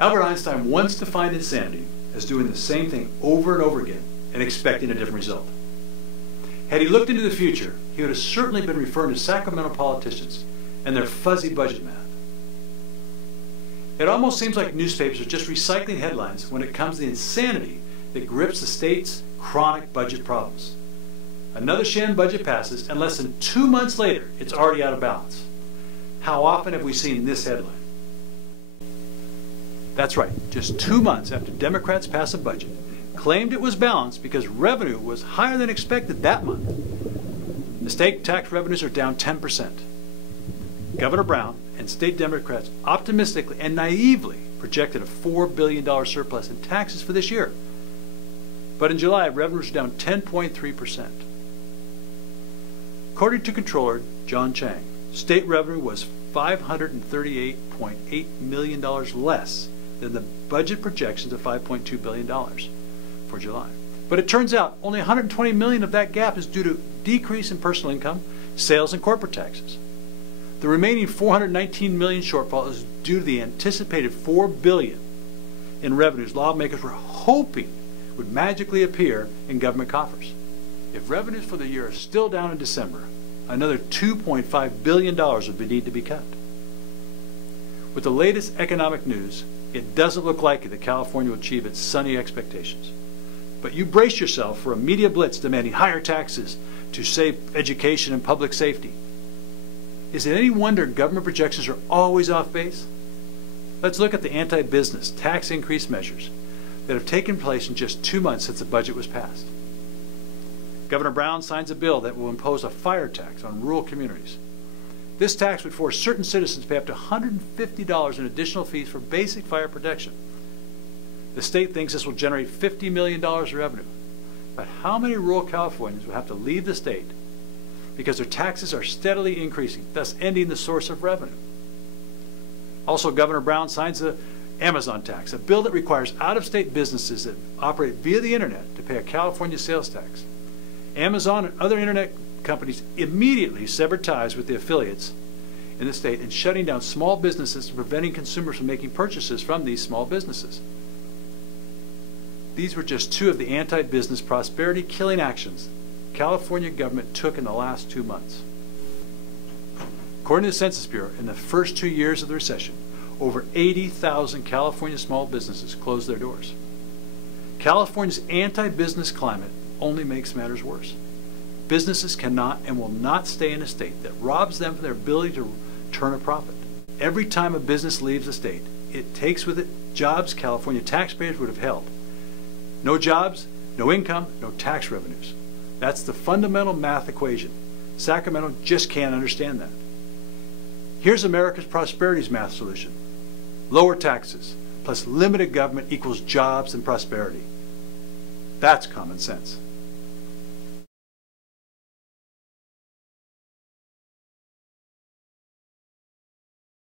Albert Einstein once defined insanity as doing the same thing over and over again and expecting a different result. Had he looked into the future, he would have certainly been referring to Sacramento politicians and their fuzzy budget math. It almost seems like newspapers are just recycling headlines when it comes to the insanity that grips the state's chronic budget problems. Another sham budget passes, and less than 2 months later, it's already out of balance. How often have we seen this headline? That's right, just 2 months after Democrats passed a budget, claimed it was balanced because revenue was higher than expected that month. The state tax revenues are down 10%. Governor Brown and state Democrats optimistically and naively projected a $4 billion surplus in taxes for this year. But in July, revenues were down 10.3%. According to Comptroller John Chang, state revenue was $538.8 million less than the budget projections of $5.2 billion for July. But it turns out only $120 million of that gap is due to decrease in personal income, sales, and corporate taxes. The remaining $419 million shortfall is due to the anticipated $4 billion in revenues lawmakers were hoping would magically appear in government coffers. If revenues for the year are still down in December, another $2.5 billion would need to be cut. With the latest economic news, it doesn't look likely that California will achieve its sunny expectations. But you brace yourself for a media blitz demanding higher taxes to save education and public safety. Is it any wonder government projections are always off base? Let's look at the anti-business tax increase measures that have taken place in just 2 months since the budget was passed. Governor Brown signs a bill that will impose a fire tax on rural communities. This tax would force certain citizens to pay up to $150 in additional fees for basic fire protection. The state thinks this will generate $50 million in revenue. But how many rural Californians will have to leave the state because their taxes are steadily increasing, thus ending the source of revenue? Also, Governor Brown signs the Amazon tax, a bill that requires out-of-state businesses that operate via the internet to pay a California sales tax. Amazon and other internet companies immediately severed ties with the affiliates in the state and shutting down small businesses and preventing consumers from making purchases from these small businesses. These were just two of the anti-business prosperity-killing actions California government took in the last 2 months. According to the Census Bureau, in the first 2 years of the recession, over 80,000 California small businesses closed their doors. California's anti-business climate only makes matters worse. Businesses cannot and will not stay in a state that robs them of their ability to turn a profit. Every time a business leaves a state, it takes with it jobs California taxpayers would have held. No jobs, no income, no tax revenues. That's the fundamental math equation. Sacramento just can't understand that. Here's America's Prosperity's math solution. Lower taxes plus limited government equals jobs and prosperity. That's common sense.